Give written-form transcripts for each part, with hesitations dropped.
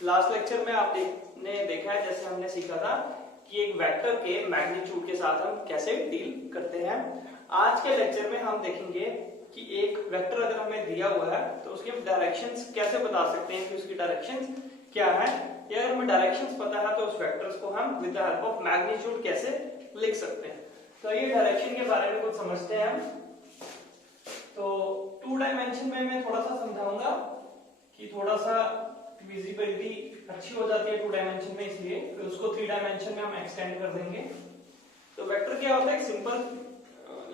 Last lecture में आपने देखा है, जैसे हमने सीखा था कि एक वेक्टर के मैग्नीट्यूड के साथ हम कैसे डील करते हैं। आज के लेक्चर में हम देखेंगे कि एक वेक्टर अगर हमें दिया हुआ है तो उसके डायरेक्शंस कैसे बता सकते हैं कि उसकी डायरेक्शंस क्या है, या अगर हमें डायरेक्शंस पता है तो उस वेक्टर्स को हम with the help of magnitude कैसे लिख सकते हैं। तो ये डायरेक्शन के बारे में कुछ समझते हैं हम। तो 2 डायमेंशन में मैं थोड़ा सा समझाऊंगा कि थोड़ा सा विजिबिलिटी अच्छी हो जाती है 2 डायमेंशन में, इसलिए फिर उसको 3 डायमेंशन में हम एक्सटेंड कर देंगे। तो वेक्टर क्या होता है, एक सिंपल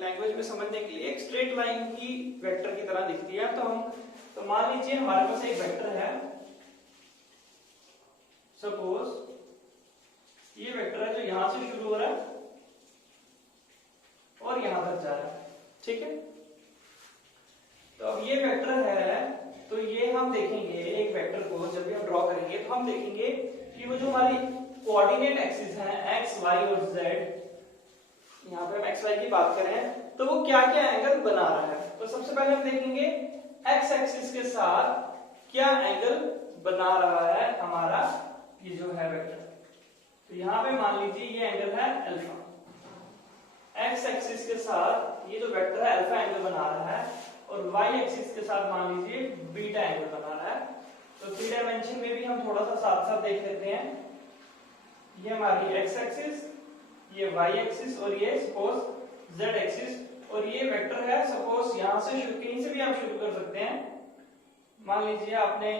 लैंग्वेज में समझने के लिए एक स्ट्रेट लाइन ही वेक्टर की तरह दिखती है। तो मान लीजिए हमारे पास एक वेक्टर है, सपोज ये वेक्टर है जो यहां से शुरू हो रहा है और यहां तक जा रहा है, ठीक है। तो अब ये वेक्टर है, तो ये हम देखेंगे एक वेक्टर को जब भी हम ड्रॉ करेंगे तो हम देखेंगे कि वो जो हमारी कोऑर्डिनेट एक्सिस है एक्स वाई और जेड, यहाँ पे हम एक्स वाई की बात करें तो वो क्या क्या एंगल बना रहा है। तो सबसे पहले हम देखेंगे एक्स एक्सिस के साथ क्या एंगल बना रहा है हमारा ये जो है वेक्टर। तो यहाँ पे मान लीजिए ये एंगल है अल्फा, एक्स एक्सिस के साथ ये जो वेक्टर है अल्फा एंगल बना रहा है, और वाई एक्सिस के साथ मान लीजिए बीटा एंगल बना रहा है। तो 3 डायमेंशन में भी हम थोड़ा सा साथ साथ देख लेते हैं। ये हमारी एक्स एक्सिस, ये वाई एक्सिस और ये सपोज जेड एक्सिस, और ये वेक्टर है सपोज यहां से कहीं से भी आप शुरू कर सकते हैं। मान लीजिए आपने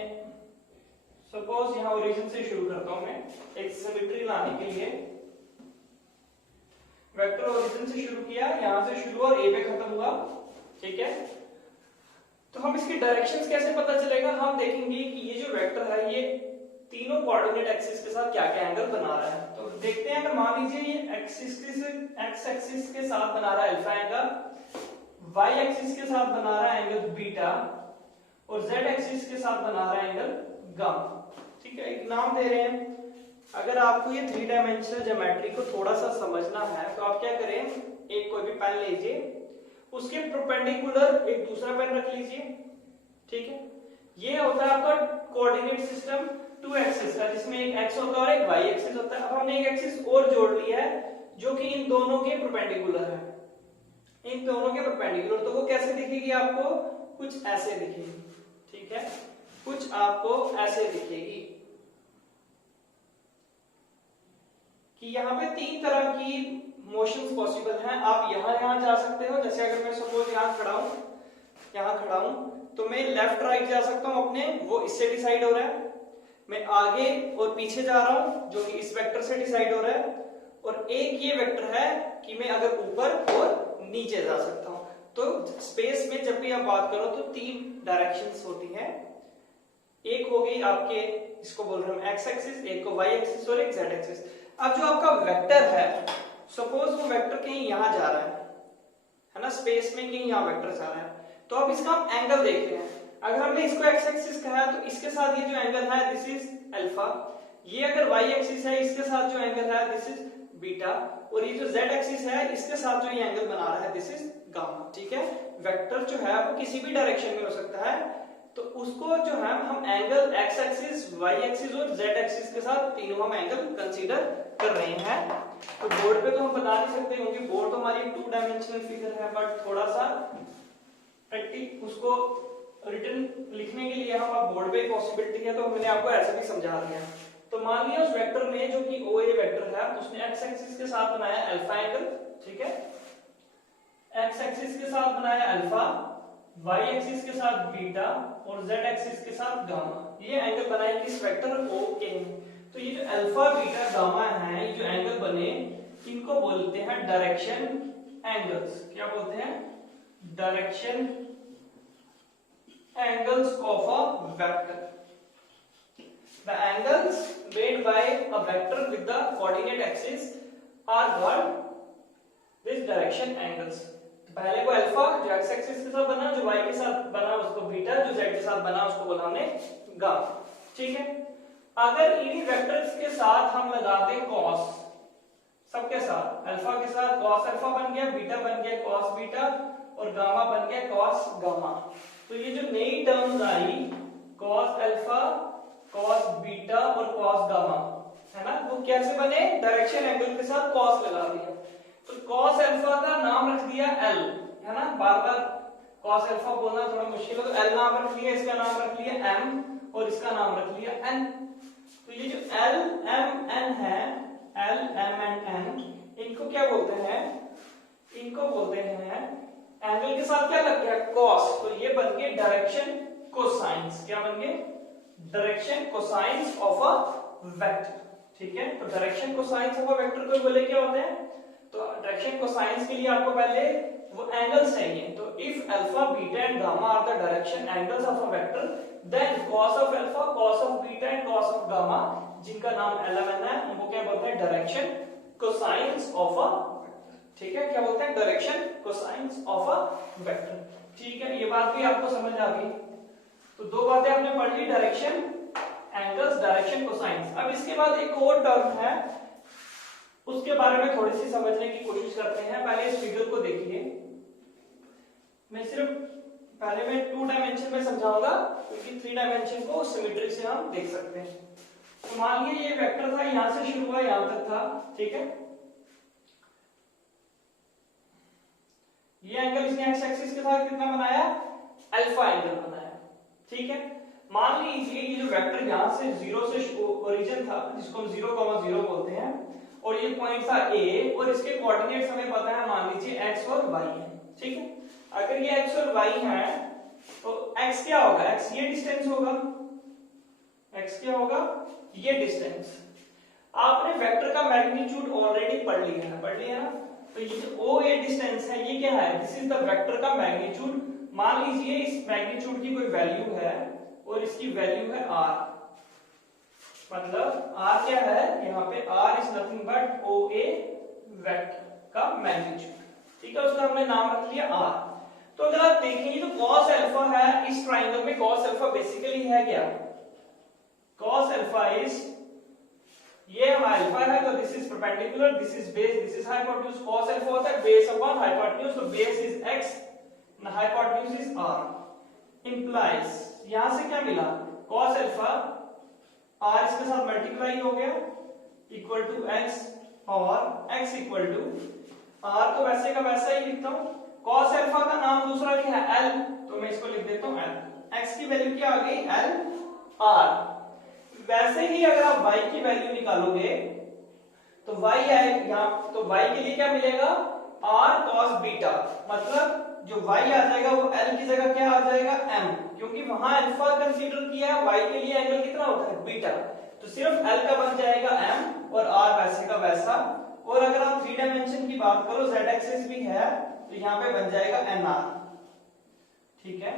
सपोज यहां ओरिजिन से शुरू करता हूं मैं, एक सिमेट्री लाने के लिए वेक्टर ओरिजिन से शुरू किया, यहां से शुरू और ए पे खत्म हुआ, ठीक है। तो हम इसकी डायरेक्शंस कैसे पता चलेगा, हम देखेंगे कि ये जो वेक्टर है ये तीनों कोऑर्डिनेट एक्सिस के साथ क्या क्या एंगल बना रहा है। तो देखते हैं, अगर मान लीजिए ये एक्स एक्सिस के साथ बना रहा है अल्फा एंगल, वाई एक्सिस के साथ बना रहा है एंगल बीटा, और जेड एक्सिस के साथ बना रहा है एंगल गामा, ठीक है। एक नाम दे रहे हैं। अगर आपको ये 3 डायमेंशनल ज्योमेट्री को थोड़ा सा समझना है तो आप क्या करें, एक कोई भी पेन लीजिए, उसके परपेंडिकुलर एक दूसरा पेन रख लीजिए, ठीक है। ये होता है आपका कोऑर्डिनेट सिस्टम 2 एक्सिस का, जिसमें एक एक्स होता है और एक वाई एक्सिस होता है। अब हमने एक एक्सिस और जोड़ लिया है जो कि इन दोनों के परपेंडिकुलर है, इन दोनों के परपेंडिकुलर। तो वो कैसे दिखेगी आपको, कुछ ऐसे दिखेगी, ठीक है, कुछ आपको ऐसे दिखेगी कि यहाँ पे 3 तरह की मोशंस पॉसिबल हैं। आप यहां जा सकते हो, जैसे अगर मैं सपोज यहां खड़ा हूं तो मैं लेफ्ट राइट जा सकता हूं अपने, वो इससे डिसाइड हो रहा है। मैं आगे और पीछे जा रहा हूं जो कि इस वेक्टर से डिसाइड हो रहा है, और एक ये वेक्टर है कि मैं अगर ऊपर और नीचे जा सकता हूं। तो स्पेस में जब भी आप बात करो तो 3 डायरेक्शंस होती हैं। एक होगी आपके, इसको बोल रहे हैं एक्स एक्सिस, एक को वाई एक्सिस और एक जेड एक्सिस। अब जो आपका वेक्टर है, सपोज वो वेक्टर कहीं यहां जा रहा है ना, स्पेस में कहीं यहां वेक्टर जा रहा है, तो अब इसका हम एंगल देख रहे हैं। अगर हमने इसको एक्स एक्सिस कहा तो इसके साथ ये जो एंगल है दिस इज अल्फा, ये अगर वाई एक्सिस है इसके साथ जो एंगल है दिस इज बीटा, और ये जो जेड एक्सिस है इसके साथ जो ये एंगल बना रहा है दिस इज गामा, ठीक है। वेक्टर जो है वो किसी भी डायरेक्शन में हो सकता है, तो उसको जो है हम angle X axis, Y axis और जेड एक्सिस के साथ तीनों हम एंगल कंसीडर कर रहे हैं। तो बोर्ड पे तो हम बता नहीं सकते क्योंकि बोर्ड तो हमारी 2 डायमेंशनल फिगर है, बट थोड़ा सा प्रैक्टिस उसको रिटन लिखने के लिए हम अब बोर्ड पे पॉसिबिलिटी है तो मैंने आपको ऐसे भी समझा दिया। तो मान लिया उस वेक्टर ने जो कि ओ ए वेक्टर है उसने एक्स एक्सिस के साथ बनाया अल्फा एंगल, ठीक है, एक्स एक्सिस के साथ बनाया अल्फा, वाई एक्सिस के साथ बीटा और जेड एक्सिस के साथ गामा। ये एंगल बनाए किस वेक्टर ओ ए में। तो ये जो अल्फा बीटा गामा है, ये जो एंगल बने इनको बोलते हैं डायरेक्शन एंगल्स। क्या बोलते हैं, direction angles of a vector. The angles made by a vector with the coordinate axis are called this direction angles। पहले को अल्फा जो एक्स एक्सिस के साथ बना, जो वाई के साथ बना उसको बीटा, जो जेड के साथ बना उसको बोला हमने गामा, ठीक है। अगर इन्हीं वेक्टर्स के साथ हम लगाते कॉस, सबके साथ अल्फा के साथ कॉस अल्फा बन गया, बीटा बन गया कॉस बीटा, और गामा बन गया कॉस गामा। तो ये जो नई terms I cos alpha cos beta और कॉस गामा, है ना, वो कैसे बने, डायरेक्शन एंगल के साथ कॉस लगा दिया, तो कॉस अल्फा का नाम रख दिया एल, है ना, बार बार कॉस अल्फा बोलना थोड़ा मुश्किल है, तो एल नाम रख लिया, इसका नाम रख लिया एम और इसका नाम रख लिया एन। तो ये जो एल एम एन है, एल एम एन एन, इनको क्या बोलते हैं, इनको बोलते हैं एंगल के साथ क्या लग गया, कॉस, तो ये बन गए डायरेक्शन कोसाइंस, क्या बन गए, direction cosines of a vector, ठीक है। तो direction cosines of a vector को बोले क्या होते हैं, तो डायरेक्शन कोसाइंस के लिए आपको पहले वो एंगल्स चाहिए, तो if alpha beta and gamma are the direction angles of a vector then cos of alpha cos of beta and cos of gamma, जिनका नाम एलएमएन है, उनको क्या बोलते हैं, direction cosines of a vector, ठीक है, क्या बोलते हैं, direction cosines of a vector, ठीक है। ये बात भी आपको समझ आ गई, तो दो बातें आपने पढ़ ली, डायरेक्शन एंगल्स, डायरेक्शन कोसाइंस। अब इसके बाद एक और टर्म है, उसके बारे में थोड़ी सी समझने की कोशिश करते हैं। पहले इस फिगर को देखिए, मैं सिर्फ पहले मैं 2 डायमेंशन में समझाऊंगा, क्योंकि 3 डायमेंशन को सिमेट्री से हम देख सकते हैं। तो मान लीजिए ये वेक्टर था, यहां से शुरू हुआ यहां तक था, ठीक है, ये एंगल इसने एक्स एक्सिस के साथ कितना बनाया, अल्फा एंगल बनाया, ठीक है। मान लीजिए ये जो वेक्टर यहां से 0 से ओरिजिन था, जिसको हम 0,0 बोलते हैं, और ये पॉइंट था ए, और इसके कोऑर्डिनेट्स हमें पता है, मान लीजिए x और y है, ठीक है। अगर ये x और y है तो x क्या होगा, x ये डिस्टेंस होगा, x क्या होगा, ये डिस्टेंस। आपने वेक्टर का मैग्नीट्यूड ऑलरेडी पढ़ लिया है ना, तो ये जो OA डिस्टेंस है, ये क्या है, दिस इज द वेक्टर का मैग्नीट्यूड। मान लीजिए इस मैग्नीट्यूड की कोई वैल्यू है और इसकी वैल्यू है r, मतलब r क्या है, यहाँ पे r is nothing but OA vector का मैग्नीट्यूड, ठीक है, उसका हमने नाम रख लिया r। तो अगर आप देखेंगे तो cos अल्फा है इस ट्राइंगल में, cos अल्फा बेसिकली है क्या, cos अल्फा इज, ये हमारा अल्फा है, तो this is perpendicular, this is base, this is hypotenuse, cos alpha होता है बेस अपॉन हाइपोटेन्यूज, तो base is x, hypotenuse is r, implies यहां से क्या मिला, cos अल्फा r इसके साथ मल्टीप्लाई हो गया इक्वल टू x, और x इक्वल टू r, तो वैसे का वैसा ही लिखता हूं। cos अल्फा का नाम दूसरा क्या है, l, तो मैं इसको लिख देता हूं l, x की वैल्यू क्या आ गई, l r। वैसे ही अगर आप y की वैल्यू निकालोगे तो y आएगा यहां, तो y के लिए क्या मिलेगा, r cos बीटा, मतलब जो y आ जाएगा वो l की जगह क्या आ जाएगा, m, क्योंकि वहां अल्फा कंसीडर किया है, y के लिए एंगल कितना होता है, बीटा, तो सिर्फ l का बन जाएगा m और r वैसे का वैसा। और अगर आप 3 डायमेंशन की बात करो, z एक्सिस भी है, तो यहाँ पे बन जाएगा nr, ठीक है।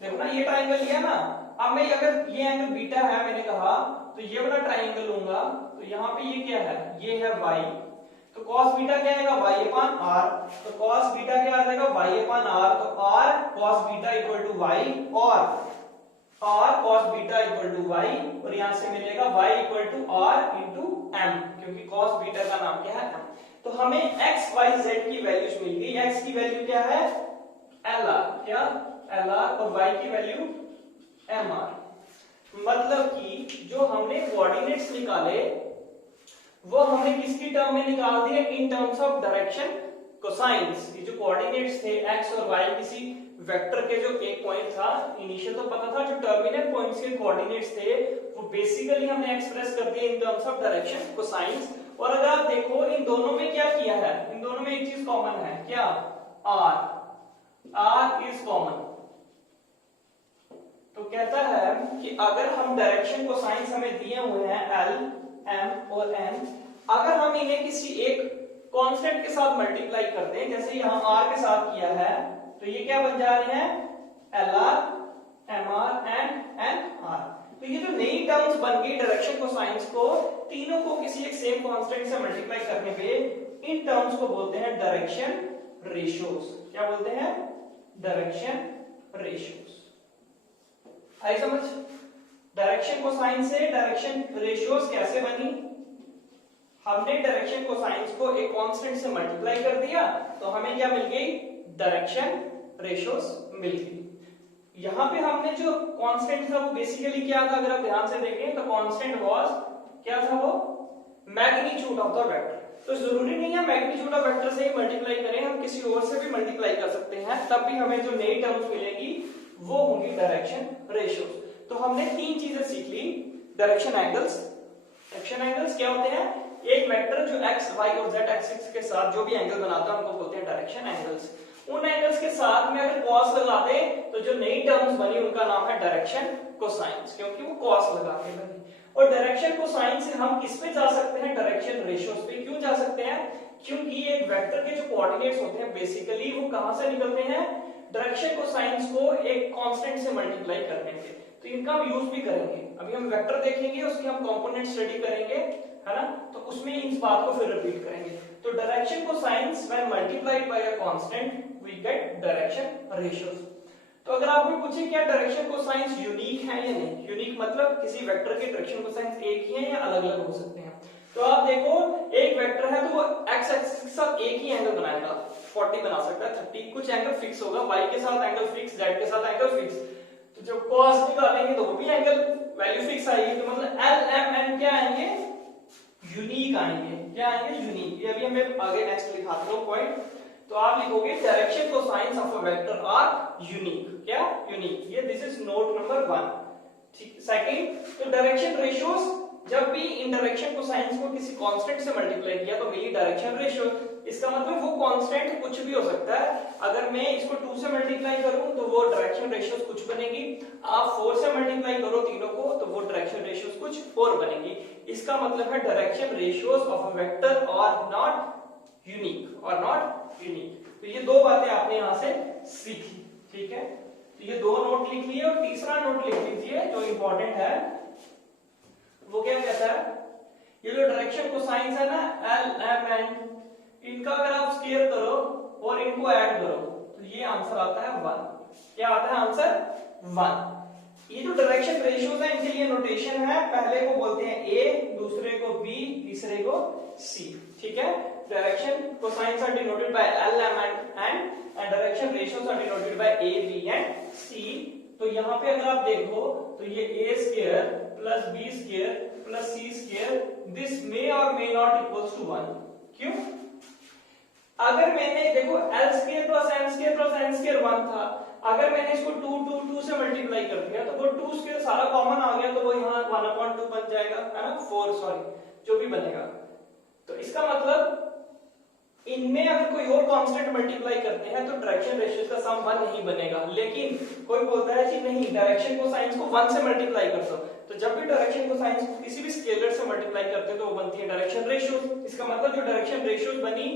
देखो ना ये ट्राइंगल लिया ना, अब मैं अगर ये एंगल बीटा है मैंने कहा, तो ये वाला ट्राइंगल लूंगा, तो यहाँ पे ये क्या है, ये है y, तो cos बीटा क्या आएगा, y अपान r, तो cos बीटा क्या आ जाएगा, y अपान r, तो r cos beta equal to y, और r cos beta equal to y, और यहां से मिलेगा y equal to r into m, क्योंकि cos बीटा का नाम क्या है m। तो हमें x y z की वैल्यूज मिल गई, x की वैल्यू क्या है, lr, क्या lr, और y की वैल्यू mr, मतलब कि जो हमने कोऑर्डिनेट्स निकाले वो हमने किसकी टर्म में निकाल दिए, in terms of direction cosines. ये जो कोऑर्डिनेट्स थे x और y किसी वेक्टर के, जो एक पॉइंट था इनिशियल तो पता था, जो टर्मिनल पॉइंट्स के कोऑर्डिनेट्स थे वो बेसिकली हमने एक्सप्रेस कर दिए in terms of direction cosines. और अगर आप देखो इन दोनों में क्या किया है, इन दोनों में एक चीज कॉमन है, क्या, r इज कॉमन। तो कहता है कि अगर हम डायरेक्शन कोसाइंस हमें दिए हुए हैं l, m और n, अगर हम इन्हें किसी एक कांस्टेंट के साथ मल्टीप्लाई करते हैं, जैसे यहाँ r के साथ किया है, तो ये क्या बन जा रहे हैं, lr, mr and nr। तो ये जो नई टर्म्स बन गई डायरेक्शन कोसाइंस को, तीनों को किसी एक सेम कांस्टेंट से मल्टीप्लाई करने पे इन टर्म्स को बोलते हैं डायरेक्शन रेशियोज। क्या बोलते हैं, डायरेक्शन रेशियोज। आई समझ, डायरेक्शन कोसाइंस से डायरेक्शन रेशियोज कैसे बनी, हमने डायरेक्शन कोसाइंस को एक कांस्टेंट से मल्टीप्लाई कर दिया, तो हमें क्या मिल गई, डायरेक्शन रेशियोज मिल गई। यहाँ पे हमने जो कांस्टेंट था वो बेसिकली क्या था, अगर आप ध्यान से देखें तो कांस्टेंट वाज क्या था, वो मैग्नीट्यूड ऑफ द वेक्टर। तो जरूरी नहीं है मैग्नीट्यूड ऑफ वेक्टर से ही मल्टीप्लाई करें, हम किसी और से भी मल्टीप्लाई कर सकते हैं, तब भी हमें जो नई टर्म्स मिलेगी वो होंगी डायरेक्शन रेशियोज। तो हमने तीन चीजें सीख ली, डायरेक्शन एंगल्स। डायरेक्शन एंगल्स क्या होते हैं, एक वेक्टर जो x, y और z एक्सिस के साथ जो भी एंगल बनाता है उनको बोलते हैं डायरेक्शन एंगल्स। उन एंगल्स के साथ में अगर cos लगा दे तो जो नई टर्म्स बनी उनका नाम है डायरेक्शन कोसाइन्स, क्योंकि वो cos लगा के बनी। और डायरेक्शन कोसाइन से हम किस पे जा सकते हैं, डायरेक्शन रेशियोज पे। क्यों जा सकते हैं, क्योंकि एक वेक्टर के जो कोऑर्डिनेट्स होते हैं बेसिकली वो कहां से निकलते हैं, डायरेक्शन कोसाइन्स को एक कांस्टेंट से मल्टीप्लाई करने के। तो इनका हम यूज भी करेंगे, अभी हम वेक्टर देखेंगे उसके हम कंपोनेंट स्टडी करेंगे, है ना, तो उसमें इस बात को फिर रिपीट करेंगे। तो direction cosines when multiplied by a constant we get direction ratios. तो अगर आपको पूछे क्या डायरेक्शन कोसाइन्स यूनिक है या नहीं, यूनिक मतलब किसी वेक्टर के डायरेक्शन कोसाइन्स एक ही है या अलग-अलग हो सकते हैं। तो आप देखो एक वेक्टर है तो वो x एक्सिस के साथ एक ही एंगल बनाएगा, 40 बना सकता है, 30, कुछ एंगल फिक्स होगा, y के साथ एंगल फिक्स, z के साथ एंगल फिक्स। तो जब cos निकालेंगे तो वो भी एंगल वैल्यू फिक्स आएगी। तो मतलब l m n क्या आएंगे, यूनिक आएंगे। क्या आएंगे, यूनिक। ये अभी हमें आगे नेक्स्ट लिखाता हूं पॉइंट। तो आप लिखोगे direction cosines of a vector are unique. क्या, यूनिक। ये दिस इज नोट नंबर 1। ठीक, सेकंड, तो डायरेक्शन रेशियोज, जब भी इन डायरेक्शन कोसाइन्स को किसी कांस्टेंट से मल्टीप्लाई किया तो मिली डायरेक्शन रेशियो। इसका मतलब वो कांस्टेंट कुछ भी हो सकता है, अगर मैं इसको 2 से मल्टीप्लाई करूं तो वो डायरेक्शन रेशियोज कुछ बनेगी, आप 4 से मल्टीप्लाई करो तीनों को तो वो डायरेक्शन रेशियोज कुछ और बनेगी। इसका मतलब है direction ratios of a vector are not unique, और नॉट यूनिक। तो ये दो बातें आपने यहां से सीखी, ठीक है। तो ये दो नोट लिख लिए, और तीसरा नोट लिख लीजिए जो इंपॉर्टेंट है, वो क्या कहता है, ये जो डायरेक्शन कोसाइन्स है ना l m n, इनका अगर आप स्क्वायर करो और इनको ऐड करो तो ये आंसर आता है 1। क्या आता है आंसर, 1। ये जो डायरेक्शन रेशियोज है इनके लिए नोटेशन है, पहले को बोलते हैं a, दूसरे को b, तीसरे को c, ठीक है। Direction cosines are denoted by l m n and direction ratios are denoted by a, b and c। तो यहाँ पे अगर आप देखो तो ये a square plus b square plus c square, this may और मे नॉट इक्वल्स टू 1। क्यों, अगर मैंने देखो l square plus m square plus n square 1 था, अगर मैंने इसको 2 से मल्टीप्लाई कर दिया तो वो 2 स्क्वायर सारा कॉमन आ गया तो वो यहाँ 1/2 बन जाएगा, है ना, 4 सॉरी जो भी बनेगा। तो इसका मतलब इनमें अगर कोई और कांस्टेंट मल्टीप्लाई करते हैं तो डायरेक्शन रेशियोज का सम 1 नहीं बनेगा। लेकिन कोई बोलता है कि नहीं डायरेक्शन कोसाइन्स को 1 से मल्टीप्लाई कर दो, तो जब भी डायरेक्शन कोसाइन्स को किसी भी स्केलर से मल्टीप्लाई करते हैं तो वो बनती है डायरेक्शन रेशियोज। इसका मतलब जो डायरेक्शन रेशियोज बनी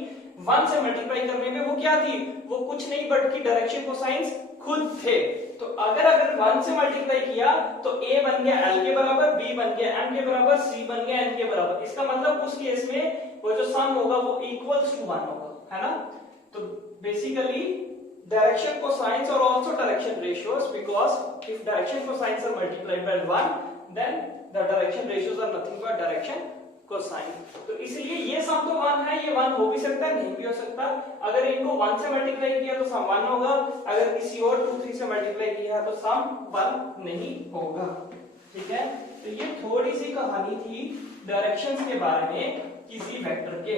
1 से मल्टीप्लाई करने में वो क्या थी, वो कुछ नहीं बल्कि डायरेक्शन कोसाइन्स खुद थे। तो अगर 1 से मल्टीप्लाई किया तो a बन गया l के बराबर, b बन गया m के बराबर, c बन गया n के बराबर। इसका मतलब उस केस में वो जो सम होगा वो इक्वल्स टू 1 होगा, है ना। तो बेसिकली डायरेक्शन कोसाइन्स और also direction ratios, because if direction cosines are multiplied by 1 then the direction ratios are nothing but direction cosine. तो इसलिए ये सम तो 1 है, ये 1 हो भी सकता है नहीं भी हो सकता। अगर इनको 1 से मल्टीप्लाई किया तो सम 1 होगा, अगर किसी और 2, 3 से मल्टीप्लाई किया तो सम 1 नहीं होगा, ठीक है। तो ये थोड़ी सी कहानी थी डायरेक्शंस के बारे में किसी वेक्टर के,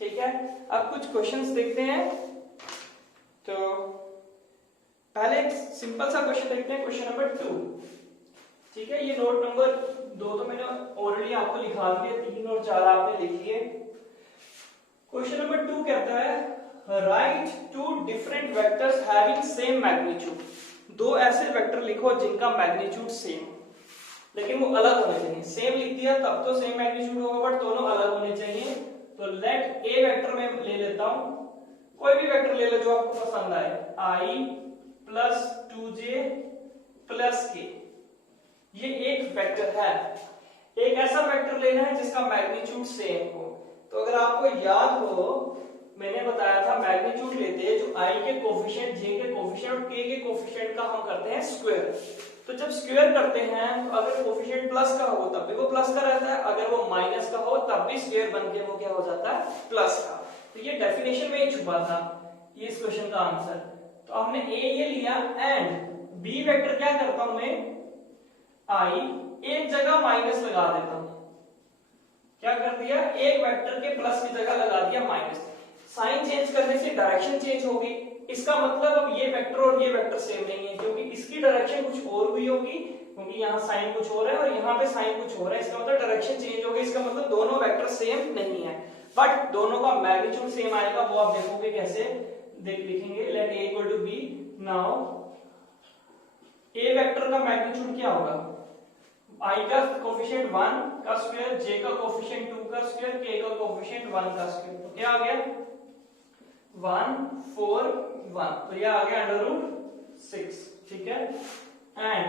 ठीक है। अब कुछ क्वेश्चंस देखते हैं। तो पहले एक सिंपल सा क्वेश्चन देखते हैं, क्वेश्चन नंबर 2, ठीक है। ये नोट नंबर 2 तो मैंने ऑलरेडी आपको लिखा दिया, 3 और 4 आपने लिख लिए। क्वेश्चन नंबर 2 कहता है right two different vectors having same magnitude. दो ऐसे वेक्टर लिखो जिनका मैग्नीट्यूड सेम, लेकिन वो अलग होने चाहिए। सेम लिख दिया तब तो सेम मैग्नीट्यूड होगा, बट दोनों अलग होने चाहिए। तो लेट ए वेक्टर में ले लेता हूं, कोई भी वेक्टर ले लो जो आपको पसंद आए, i plus 2j plus k, ये एक वेक्टर है। एक ऐसा वेक्टर लेना है जिसका मैग्नीट्यूड सेम हो। तो अगर आपको याद हो मैंने बताया था मैग्नीट्यूड लेते हैं जो i के कोफिशिएंट, j के कोफिशिएंट और k के कोफिशिएंट का हम करते हैं स्क्वायर। तो जब स्क्वायर करते हैं तो अगर कोफिशिएंट प्लस का हो तब भी वो प्लस का रहता है, अगर वो माइनस का हो तब भी स्क्वायर बन के वो क्या हो जाता है, प्लस का। तो ये डेफिनेशन में ही छुपा था ये इस क्वेश्चन का आंसर। तो हमने ए ये लिया एंड बी वेक्टर क्या करता हूं मैं, आई एक जगह माइनस लगा देता हूं। क्या कर दिया, एक वेक्टर के प्लस की जगह लगा दिया माइनस। साइन चेंज करने से डायरेक्शन चेंज होगी, इसका मतलब अब ये वेक्टर और ये वेक्टर सेम नहीं है, क्योंकि इसकी डायरेक्शन कुछ और हुई होगी, क्योंकि यहाँ साइन कुछ और है और यहाँ पे साइन कुछ और है, इसका मतलब डायरेक्शन चेंज होगी। इसका मतलब दोनों वेक्टर सेम नहीं है, बट दोनों का मैग्नीट्यूड सेम आएगा। वो आप देखोगे कैसे, लिखेंगे let A equal to B. Now A vector का मैग्नीट्यूड क्या होगा, आई का कोफिशिएंट 1 का स्क्वायर, जे का कोफिशिएंट 2 का स्क्वायर, के का कोफिशिएंट 1 का स्क्वायर। तो क्या आ गया 1 4 1, तो ये आ गया √6, ठीक है। एंड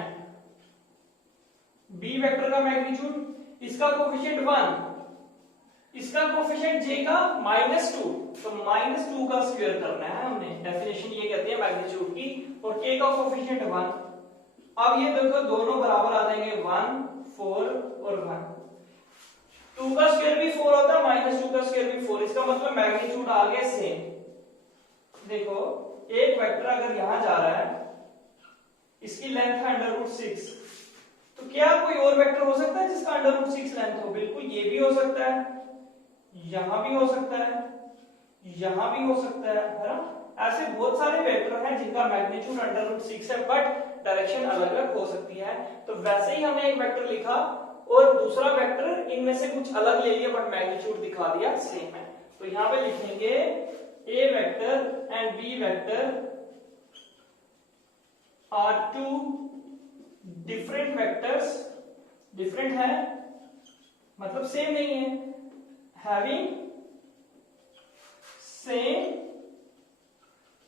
बी वेक्टर का मैग्नीट्यूड, इसका कोफिशिएंट 1, इसका कोफिशिएंट जे का -2, तो -2 का स्क्वायर करना है हमने, डेफिनेशन ये कहते हैं मैग्नीट्यूड की। और के का कोफिशिएंट 1, अब ये देखो दोनों बराबर आ जाएंगे 1 4 और 1, 2 का स्क्वायर भी 4 होता है, -2 का स्क्वायर भी 4, इसका मतलब मैग्नीट्यूड आ गया सेम। देखो एक वेक्टर अगर यहां जा रहा है, इसकी लेंथ है √6, तो क्या कोई और वेक्टर हो सकता है जिसका √6 लेंथ हो, बिल्कुल ये भी हो सकता है, यहां भी हो सकता है, यहां भी हो सकता है ना। ऐसे बहुत सारे वेक्टर हैं जिनका मैग्नीट्यूड √6 है, बट डायरेक्शन अलग अलग हो सकती है। तो वैसे ही हमने एक वेक्टर लिखा और दूसरा वेक्टर इनमें से कुछ अलग ले लिया, बट मैग्नीट्यूड दिखा दिया सेम है। तो यहां पे लिखेंगे A vector and B vector are two different vectors, different है मतलब सेम नहीं है, हैविंग सेम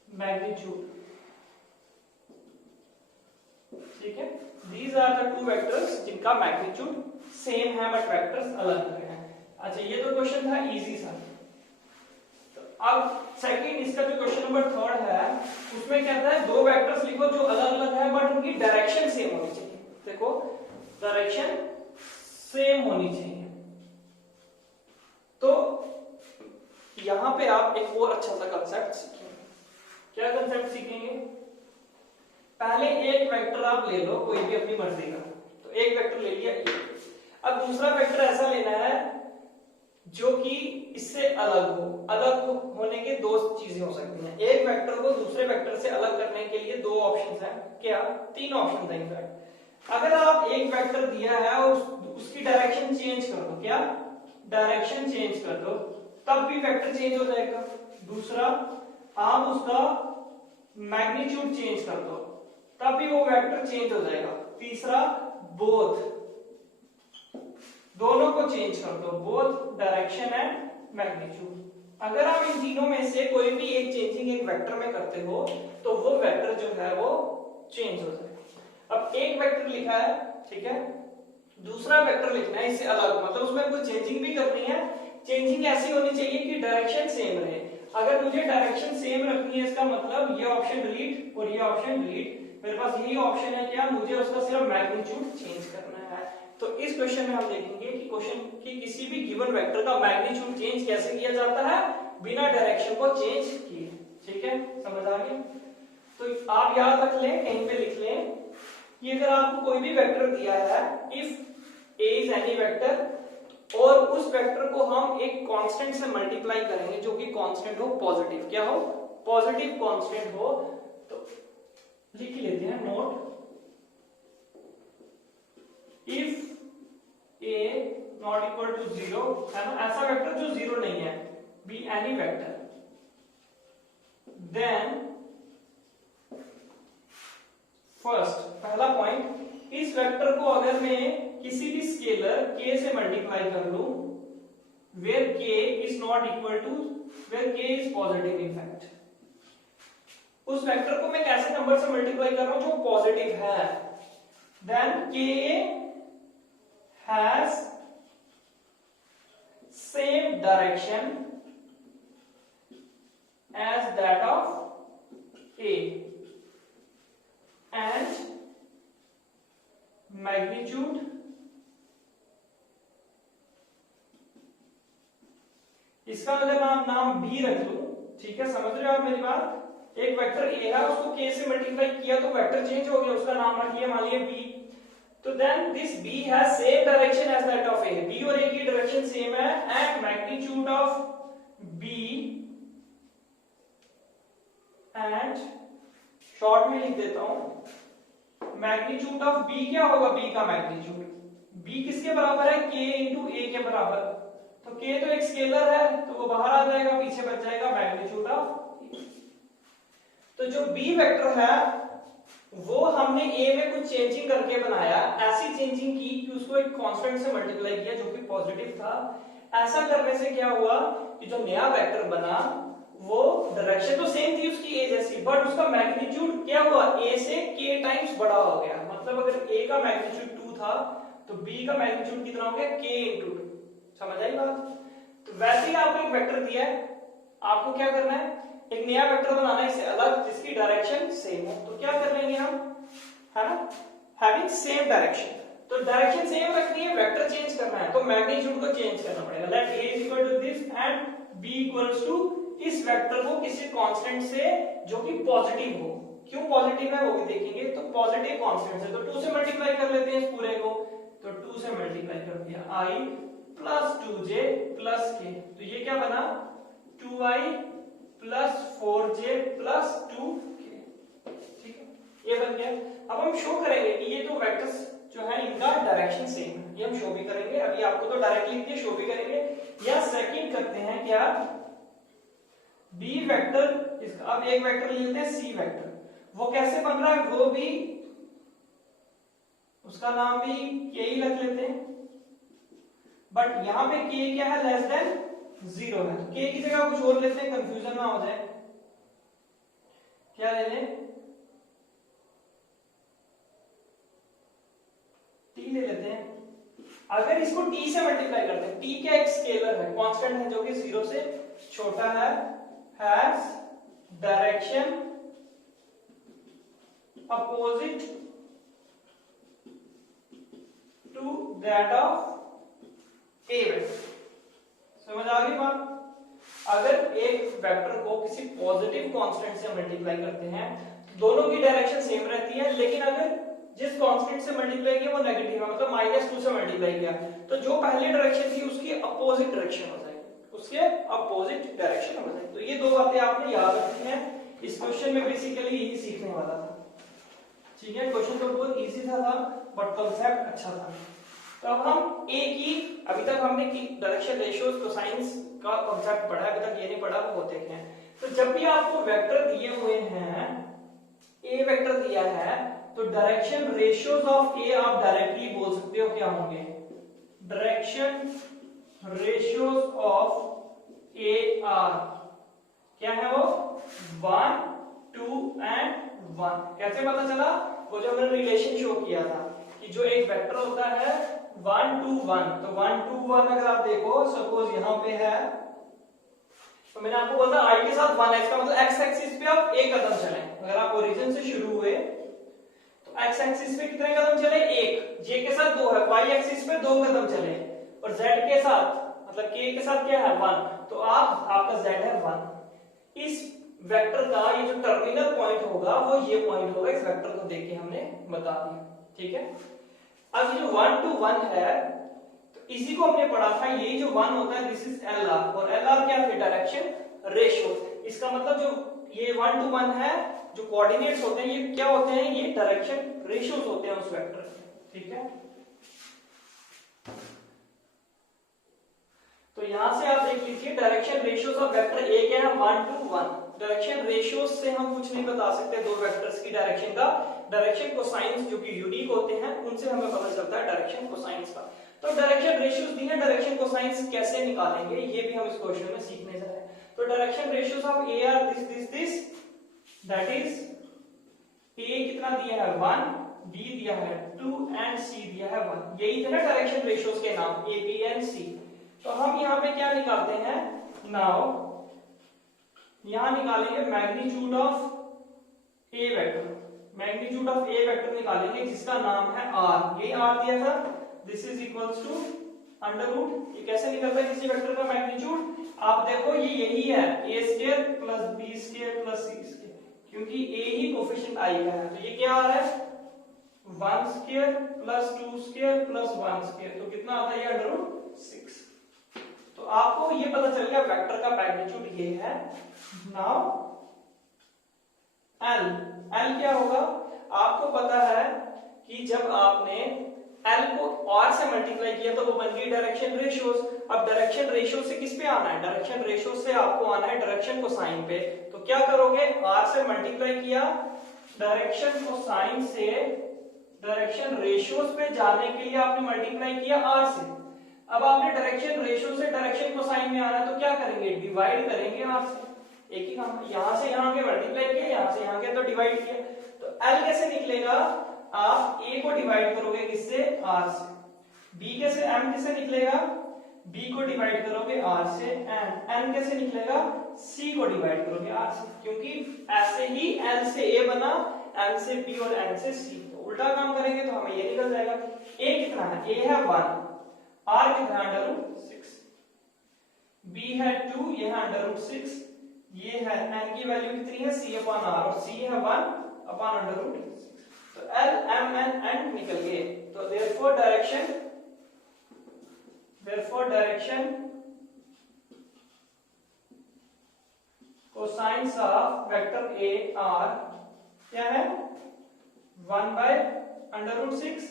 मैग्नीट्यूड, ठीक है। These are the two vectors जिनका मैग्नीट्यूड सेम है बट वेक्टर्स अलग अलग हैं। अच्छा ये तो क्वेश्चन था इजी सा। तो अब सेकंड, इसका जो क्वेश्चन नंबर 3 है उसमें कहता है दो वेक्टर्स लिखो जो अलग अलग है बट उनकी डायरेक्शन सेम होनी चाहिए। देखो डायरेक्शन सेम होनी चाहिए। तो यहां पे आप एक और अच्छा सा कंसेप्ट सीखेंगे। क्या कंसेप्ट सीखेंगे, पहले एक वेक्टर आप ले लो कोई भी अपनी मर्जी का, तो एक वेक्टर ले लिया, अब दूसरा वेक्टर ऐसा लेना है जो कि इससे अलग हो। अलग होने के दो चीजें हो सकती हैं, एक वेक्टर को दूसरे वेक्टर से अलग करने के लिए दो ऑप्शंस हैं, क्या 3 ऑप्शन हैं इनफैक्ट। अगर आप एक वेक्टर दिया है और उसकी डायरेक्शन चेंज कर दो, क्या डायरेक्शन चेंज कर दो, तब भी वेक्टर चेंज हो जाएगा। दूसरा, आप उसका मैग्नीट्यूड चेंज कर दो, तब भी वो वेक्टर चेंज हो जाएगा। तीसरा, बोथ, दोनों को चेंज कर दो, बोथ डायरेक्शन एंड मैग्नीट्यूड। अगर आप इन तीनों में से कोई भी एक चेंजिंग एक वेक्टर में करते हो तो वो वेक्टर जो है वो चेंज हो जाएगा। अब एक वेक्टर लिखा है, ठीक है, दूसरा वेक्टर लिखना है इससे अलग, मतलब उसमें कोई चेंजिंग भी करनी है। चेंजिंग ऐसी होनी चाहिए कि डायरेक्शन सेम रहे। अगर मुझे डायरेक्शन सेम रखनी है, इसका मतलब ये ऑप्शन डिलीट और ये ऑप्शन डिलीट, मेरे पास यही ऑप्शन है, क्या मुझे उसका सिर्फ मैग्नीट्यूड चेंज करना है। तो इस क्वेश्चन में हम देखेंगे कि क्वेश्चन की किसी भी गिवन वेक्टर का मैग्नीट्यूड चेंज कैसे किया जाता है बिना डायरेक्शन को चेंज किए। ठीक है, समझ आ गया। तो आप याद रख लें, कहीं पे लिख लें कि अगर आपको कोई भी वेक्टर दिया है, if A is any vector, और उस वेक्टर को हम एक कांस्टेंट से मल्टीप्लाई करेंगे जो कि कांस्टेंट हो पॉजिटिव, क्या हो पॉजिटिव कांस्टेंट हो, तो लिख लेते हैं note, if A not equal to 0 है ना, ऐसा वेक्टर जो 0 नहीं है, B any vector, then first पहला पॉइंट, इस वेक्टर को अगर मैं किसी भी स्केलर k से मल्टीप्लाई कर लूं, where k is not equal to, where k is positive in fact, उस वेक्टर को मैं कैसे नंबर से मल्टीप्लाई कर रहा हूं जो पॉजिटिव है, then k has same direction as that of a and magnitude इसका अगर नाम b रख लूं, ठीक है, समझ रहे हो आप मेरी बात, एक वेक्टर ए है, उसको k से मल्टीप्लाई किया तो वेक्टर चेंज हो गया, उसका नाम रखिए मान लिया b। तो then this b has same direction as that of a, b और a की डायरेक्शन सेम है and magnitude of b and short में लिख देता हूं मैग्नीट्यूड ऑफ b क्या होगा, b का मैग्नीट्यूड, b किसके बराबर है, k इंटू a के बराबर। तो k तो एक स्केलर है तो वो बाहर आ जाएगा, पीछे बच जाएगा मैग्नीट्यूड ऑफ। तो जो b वेक्टर है वो हमने a में कुछ चेंजिंग करके बनाया, ऐसी चेंजिंग की कि उसको एक कांस्टेंट से मल्टीप्लाई किया जो कि पॉजिटिव था। ऐसा करने से क्या हुआ कि जो नया वेक्टर बना वो डायरेक्शन तो सेम थी उसकी a जैसी, बट उसका मैग्नीट्यूड क्या हुआ, a से k टाइम्स बड़ा हो गया। मतलब अगर a का मैग्नीट्यूड 2 था तो b का मैग्नीट्यूड कितना हो गया, k इंटू 2। समझ आई बात? तो वैसे ही आपको एक वेक्टर दिया है, आपको क्या करना है, एक नया वेक्टर बनाना है इससे अलग जिसकी डायरेक्शन सेम हो। तो क्या कर लेंगे हम, है ना, हैविंग सेम डायरेक्शन। तो डायरेक्शन सेम रखनी है, वेक्टर चेंज करना है तो मैग्नीट्यूड को चेंज करना पड़ेगा। Let a is equal to this and b equals to इस वेक्टर को किसी कांस्टेंट से जो कि पॉजिटिव हो। क्यों पॉजिटिव है वो भी देखेंगे। तो पॉजिटिव कांस्टेंट से तो 2 से मल्टीप्लाई कर लेते हैं इस पूरे को, तो 2 से मल्टीप्लाई कर दिया i plus 2j plus k। तो ये क्या बना, 2i plus 4j plus 2k। ठीक है, ये बन गया। अब हम शो करेंगे कि ये दो वेक्टर्स जो है इनका डायरेक्शन सेम है, ये हम शो भी करेंगे। अभी आपको तो डायरेक्टली लिख दिया, शो भी करेंगे। या सेकंड करते हैं क्या, b वेक्टर, इसका अब एक वेक्टर ले लेते हैं c वेक्टर, वो कैसे बन रहा है वो भी, उसका नाम भी k ही रख लेते हैं, बट यहां पे k क्या है, लेस देन 0 है। तो k की जगह कुछ और लेते हैं, कंफ्यूजन ना हो जाए। क्या ले लें, t ले लेते हैं। अगर इसको t से मल्टीप्लाई करते हैं, t क्या एक स्केलर है, कांस्टेंट है जो कि 0 से छोटा है, has direction opposite to that of a vector. समझ आ गई बात? अगर एक वेक्टर को किसी पॉजिटिव कांस्टेंट से मल्टीप्लाई करते हैं तो दोनों की डायरेक्शन सेम रहती है, लेकिन अगर जिस कांस्टेंट से मल्टीप्लाई किया वो नेगेटिव है, मतलब -2 से मल्टीप्लाई किया, तो जो पहली डायरेक्शन थी उसकी अपोजिट डायरेक्शन हो जाएगी, उसके अपोजिट डायरेक्शन हो जाएगी। तो ये दो बातें आपने याद रखनी है। इस क्वेश्चन में बेसिकली यही सीखने वाला था। ठीक है, क्वेश्चन तो बहुत इजी था बट कांसेप्ट अच्छा था। तो अब हम ए की, अभी तक हमने की डायरेक्शन रेशियोज कोसाइंस का कांसेप्ट पढ़ा है, अभी तक ये नहीं पढ़ा, वो होते हैं। तो जब भी आपको वेक्टर दिए हुए हैं, ए वेक्टर दिया है, तो डायरेक्शन रेशियोज ऑफ ए आप डायरेक्टली बोल सकते हो क्या होंगे, direction ratios of A R क्या है वो, 1, 2 एंड 1। कैसे पता चला, वो जो हमने रिलेशन शो किया था कि जो एक वेक्टर होता है 1 2 1, तो 1 2 1 अगर आप देखो, सपोज यहां पे है, तो मैंने आपको बोला था i के साथ 1 है, इसका मतलब x एक्सिस पे आप एक कदम चलें। अगर आप ओरिजिन से शुरू हुए तो x एक्सिस पे कितने कदम चले, 1, j के साथ 2 है, y एक्सिस पे 2 कदम चले, और z के साथ मतलब k के साथ क्या है 1, तो आपका z है 1। इस वेक्टर का ये जो टर्मिनल पॉइंट होगा वो ये पॉइंट होगा, इस वेक्टर को देख के हमने बता दिया। ठीक है, अब ये जो 1 2 1 है, तो इसी को हमने पढ़ा था, ये जो 1 होता है दिस इज एल आर, और एल आर क्या है, डायरेक्शन रेशियो। इसका मतलब जो ये 1 2 1 है, जो कोऑर्डिनेट्स होते हैं ये क्या होते हैं, ये डायरेक्शन रेशियोज होते हैं उस वेक्टर के। ठीक है, तो यहां से आप देख लीजिए direction ratios of vector A क्या है, 1 2 1। डायरेक्शन रेशियोज से हम कुछ नहीं बता सकते दो वेक्टर्स की डायरेक्शन का, डायरेक्शन कोसाइंस जो कि यूनिक होते हैं उनसे हमें पता चलता है डायरेक्शन कोसाइंस का। तो डायरेक्शन रेशियोज दी है, डायरेक्शन कोसाइंस कैसे निकालेंगे ये भी हम इस क्वेश्चन में सीखने जा रहे हैं। तो direction ratios of A R this that is a कितना दिया है 1, बी दिया है 2 एंड सी दिया है 1। यही थे ना डायरेक्शन रेशियोज के नाम, ए बी एंड सी। तो हम यहाँ पे क्या निकालते हैं, नाउ यहां निकालेंगे magnitude of A vector, magnitude of A vector निकालेंगे जिसका नाम है r। ये r दिया था, this is equals to under root. ये कैसे निकलता है किसी वेक्टर का मैग्नीट्यूड, आप देखो ये यही है, a square plus b square plus c square, क्योंकि a ही कोफिशिएंट i का है, तो ये क्या आ रहा है 1 square plus 2 square plus 1 square, तो कितना आता है ये √6। तो आपको ये पता चल गया वेक्टर का मैग्नीट्यूड ये है। नाउ L क्या होगा, आपको पता है कि जब आपने L को R से मल्टीप्लाई किया तो वो बन गई डायरेक्शन रेशियोज। अब डायरेक्शन रेशियो से किस पे आना है, डायरेक्शन रेशियो से आपको आना है डायरेक्शन कोसाइन पे। तो क्या करोगे, R से मल्टीप्लाई किया, डायरेक्शन कोसाइन से डायरेक्शन रेशियोज पे जाने के लिए आपने मल्टीप्लाई किया R से। अब आपने डायरेक्शन रेशियो से डायरेक्शन कोसाइन में आना है तो क्या करेंगे, डिवाइड करेंगे R से। एक ही काम, यहां से यहां के मल्टीप्लाई किया, यहां से यहां के तो डिवाइड किया। तो L कैसे निकलेगा, आप A को डिवाइड करोगे किससे, R से। B कैसे, M कैसे निकलेगा, B को डिवाइड करोगे R से। एंड N कैसे निकलेगा, C को डिवाइड करोगे R से। क्योंकि ऐसे ही L से A बना, M से B और N से C। तो उल्टा काम करेंगे तो हमें ये निकल जाएगा। A कितना है, A है 1, R कितना है √6, B है 2, ये है √6, ये है N की वैल्यू कितनी है C/R, और C है 1/√6। तो L, M, N निकल गए। तो therefore direction cosines of vector A are क्या है 1/√6,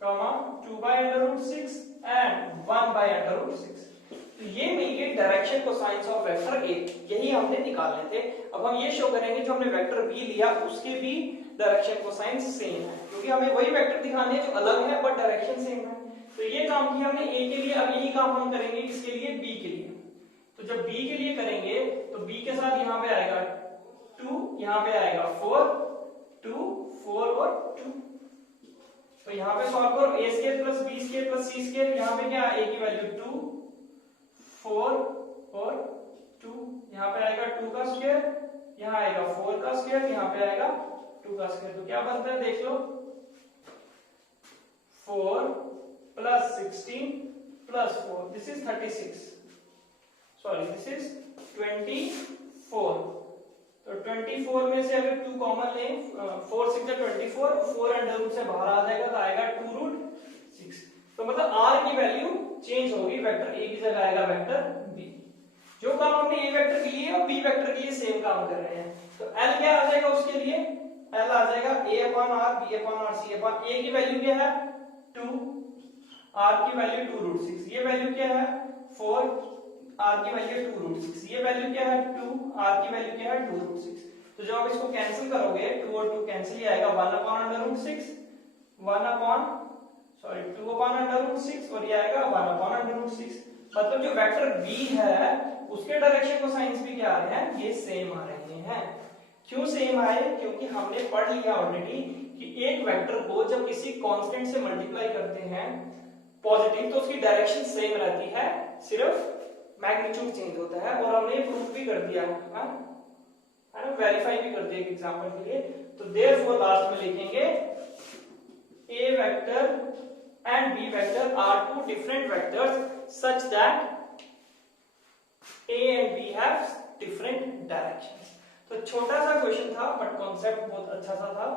2/√6 and 1/√6। तो ये मिल गए direction cosines of vector A, यही हमने निकालने थे। अब हम ये शो करेंगे जो हमने वेक्टर B लिया उसके भी डायरेक्शन कोसाइंस सेम है, क्योंकि हमें वही वेक्टर दिखाने हैं जो अलग है बट डायरेक्शन सेम है। तो ये काम किया हमने A के लिए, अब यही काम हम करेंगे किसके लिए, B के लिए। तो जब B के लिए करेंगे तो B के साथ यहाँ पे आएगा 2, यहाँ पे आएगा 4, 2, 4 और 2। तो यहाँ पे सॉल्व करो, a square plus b square plus c square, यहाँ पे क्या a की वैल्यू 2, 4 और 2, यहाँ पे आएगा 2 का स्क्वायर, यहाँ आएगा 4 का स्क्वायर, यहाँ पे आएगा 2 का स्क्वायर। तो क्या बनता है देख लो, 4 plus 16 plus 4, this is 36, sorry this is 24। तो 24 में से अगर 2 कॉमन लें, 4 6 24, 4 अंडर रूट से बाहर आ जाएगा तो आएगा 2√6। तो मतलब r की वैल्यू चेंज होगी, वेक्टर a की जगह आएगा वेक्टर b। जो काम हमने a वेक्टर के लिए और b वेक्टर के लिए सेम काम कर रहे हैं। तो l क्या आ जाएगा उसके लिए, l आ जाएगा a/r, b/r, c/r। a की वैल्यू क्या है 2, r की वैल्यू 2√6, ये वैल्यू क्या है 4, r की वैल्यू 2√6, ये वैल्यू क्या है 2, r की वैल्यू क्या है 2√6। तो जब आप इसको कैंसिल करोगे 2 और 2 कैंसिल, ही आएगा 1/√6, 2/√6 और ये आएगा 1/√6। मतलब जो वेक्टर b है उसके डायरेक्शन को साइंस भी क्या आ रहे हैं, ये सेम आ रहे हैं। क्यों सेम आए, क्योंकि हमने पढ़ लिया ऑलरेडी कि एक वेक्टर को जब किसी कांस्टेंट से मल्टीप्लाई करते हैं पॉजिटिव तो उसकी डायरेक्शन सेम रहती है, सिर्फ मैग्नीट्यूड चेंज होता है। और हमने प्रूफ भी कर दिया है ना, वेरीफाई भी कर दिया एग्जांपल के लिए। तो देयरफॉर लास्ट में लिखेंगे a vector and b vector are two different vectors such that a and b have different directions। तो छोटा सा क्वेश्चन था बट कॉन्सेप्ट बहुत अच्छा सा था।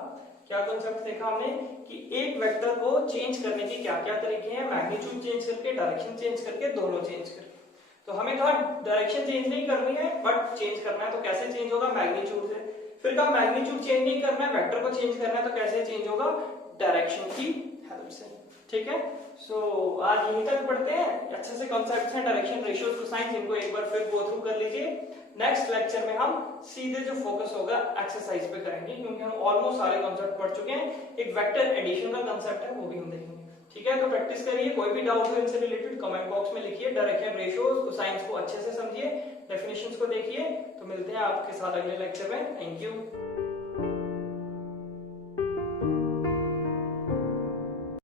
क्या कॉन्सेप्ट देखा हमने कि एक वेक्टर को चेंज करने के क्या क्या तरीके हैं, मैग्नीट्यूड चेंज करके, डायरेक्शन चेंज करके, दोनों चेंज करके। तो हमें कहा डायरेक्शन चेंज नहीं करनी है बट चेंज करना है, तो कैसे चेंज होगा, मैग्नीट्यूड से। फिर कहा मैग्नीट्यूड चेंज नहीं करना है, वेक्टर को चेंज करना है, तो कैसे चेंज होगा, डायरेक्शन की हेल्प से। ठीक है, सो आज यहीं तक पढ़ते हैं। अच्छे से कॉन्सेप्ट्स हैं डायरेक्शन, रेशियोज, कोसाइंस, इनको एक बार फिर गो थ्रू कर लीजिए। नेक्स्ट लेक्चर में हम सीधे जो फोकस होगा एक्सरसाइज पे करेंगे, क्योंकि हम ऑलमोस्ट सारे कॉन्सेप्ट पढ़ चुके हैं। एक वेक्टर एडिशन का कॉन्सेप्ट है वो भी हम देखेंगे। ठीक है, तो प्रैक्टिस करिए। कोई भी डाउट हो इनसे रिलेटेड कमेंट बॉक्स में लिखिए। डायरेक्शन, रेशियोज, कोसाइंस को अच्छे से समझिए, डेफिनेशंस को देखिए। तो मिलते हैं आपके साथ अगले लेक्चर में। Thank you.